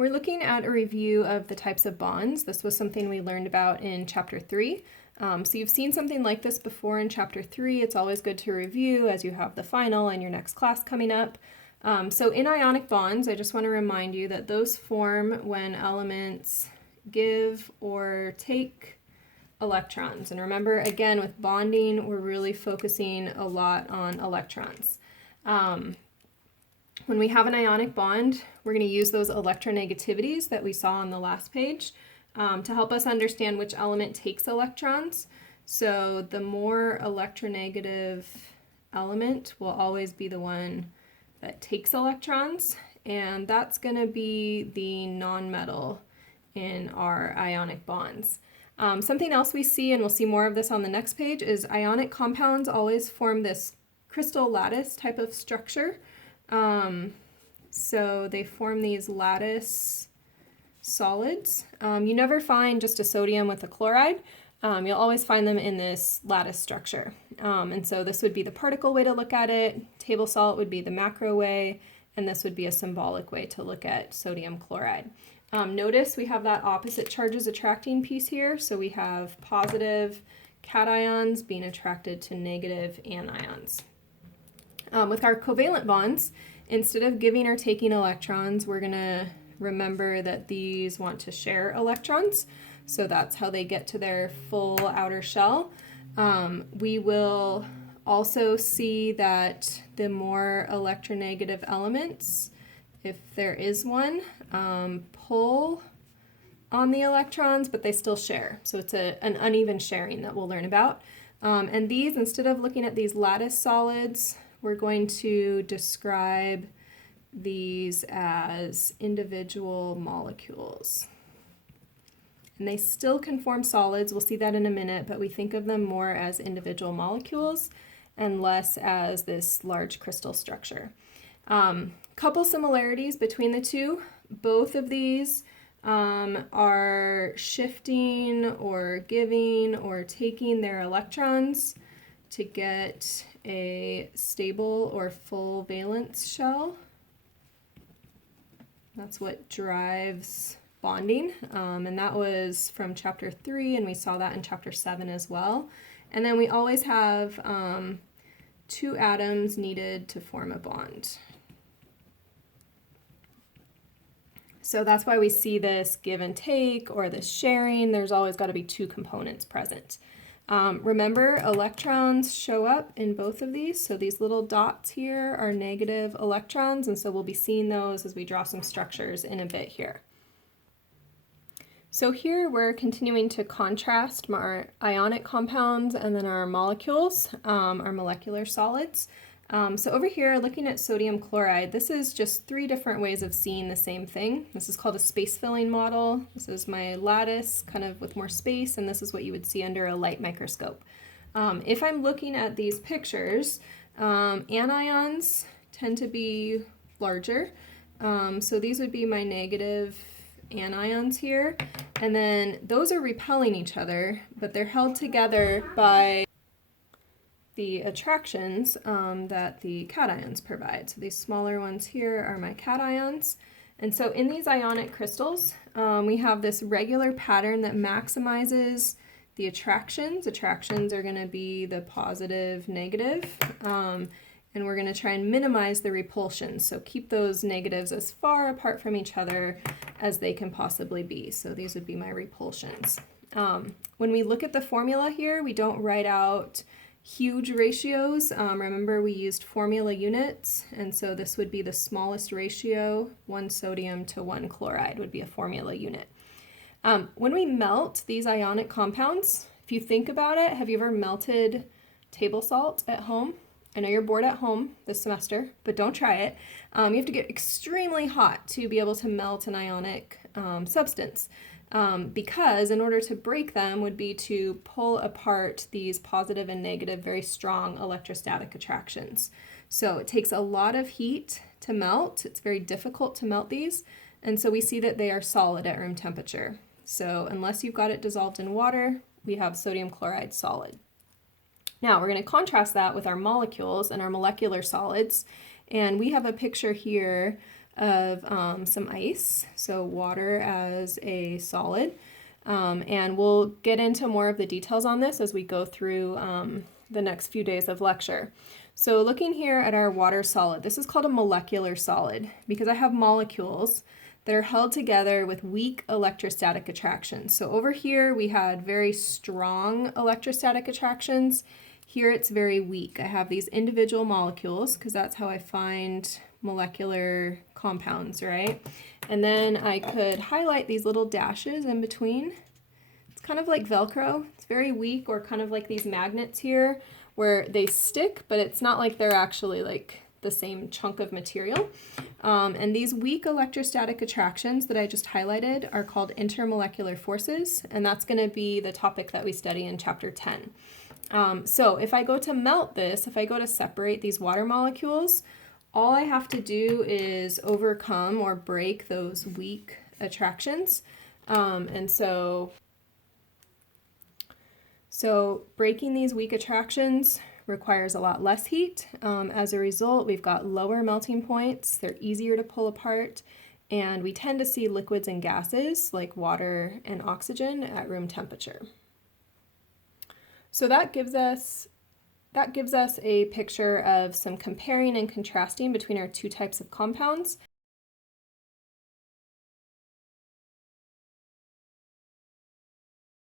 We're looking at a review of the types of bonds. This was something we learned about in Chapter 3. So you've seen something like this before in Chapter 3. It's always good to review as you have the final and your next class coming up. So in ionic bonds, I just want to remind you that those form when elements give or take electrons. And remember, again, with bonding, we're really focusing a lot on electrons. When we have an ionic bond, we're going to use those electronegativities that we saw on the last page to help us understand which element takes electrons. So the more electronegative element will always be the one that takes electrons, and that's going to be the nonmetal in our ionic bonds. Something else we see, and we'll see more of this on the next page, is ionic compounds always form this crystal lattice type of structure. So they form these lattice solids. You never find just a sodium with a chloride. You'll always find them in this lattice structure. And so this would be the particle way to look at it, table salt would be the macro way, and this would be a symbolic way to look at sodium chloride. Notice we have that opposite charges attracting piece here, so we have positive cations being attracted to negative anions. With our covalent bonds, instead of giving or taking electrons, we're going to remember that these want to share electrons. So that's how they get to their full outer shell. We will also see that the more electronegative elements, if there is one, pull on the electrons, but they still share. So it's an uneven sharing that we'll learn about. And these, instead of looking at these lattice solids, we're going to describe these as individual molecules. And they still can form solids, we'll see that in a minute, but we think of them more as individual molecules and less as this large crystal structure. Couple similarities between the two. Both of these are shifting or giving or taking their electrons to get a stable or full valence shell. That's what drives bonding, and that was from Chapter 3, and we saw that in Chapter 7 as well. And then we always have 2 atoms needed to form a bond. So that's why we see this give and take or this sharing. There's always got to be 2 components present. Remember, electrons show up in both of these. So these little dots here are negative electrons, and so we'll be seeing those as we draw some structures in a bit here. So here we're continuing to contrast our ionic compounds and then our molecules, our molecular solids. So over here, looking at sodium chloride, this is just 3 different ways of seeing the same thing. This is called a space-filling model. This is my lattice, kind of with more space, and this is what you would see under a light microscope. If I'm looking at these pictures, anions tend to be larger. So these would be my negative anions here, and then those are repelling each other, but they're held together by the attractions that the cations provide. So these smaller ones here are my cations. And so in these ionic crystals, we have this regular pattern that maximizes the attractions. Attractions are going to be the positive, negative, and we're going to try and minimize the repulsions. So keep those negatives as far apart from each other as they can possibly be. So these would be my repulsions. When we look at the formula here, we don't write out huge ratios. Remember, we used formula units, and so this would be the smallest ratio. 1 sodium to 1 chloride would be a formula unit. When we melt these ionic compounds, if you think about it, have you ever melted table salt at home? I know you're bored at home this semester, but don't try it. You have to get extremely hot to be able to melt an ionic substance. Because in order to break them would be to pull apart these positive and negative, very strong electrostatic attractions. So it takes a lot of heat to melt. It's very difficult to melt these, and so we see that they are solid at room temperature. So unless you've got it dissolved in water, we have sodium chloride solid. Now we're going to contrast that with our molecules and our molecular solids, and we have a picture here of some ice, so water as a solid. And we'll get into more of the details on this as we go through the next few days of lecture. So looking here at our water solid, this is called a molecular solid because I have molecules that are held together with weak electrostatic attractions. So over here we had very strong electrostatic attractions. Here it's very weak. I have these individual molecules because that's how I find molecular compounds, right? And then I could highlight these little dashes in between. It's kind of like Velcro. It's very weak, or kind of like these magnets here where they stick, but it's not like they're actually like the same chunk of material. And these weak electrostatic attractions that I just highlighted are called intermolecular forces, and that's going to be the topic that we study in chapter 10. So if I go to melt this, if I go to separate these water molecules, all I have to do is overcome or break those weak attractions. And so breaking these weak attractions requires a lot less heat. As a result, we've got lower melting points, they're easier to pull apart, and we tend to see liquids and gases like water and oxygen at room temperature. So that gives us a picture of some comparing and contrasting between our two types of compounds.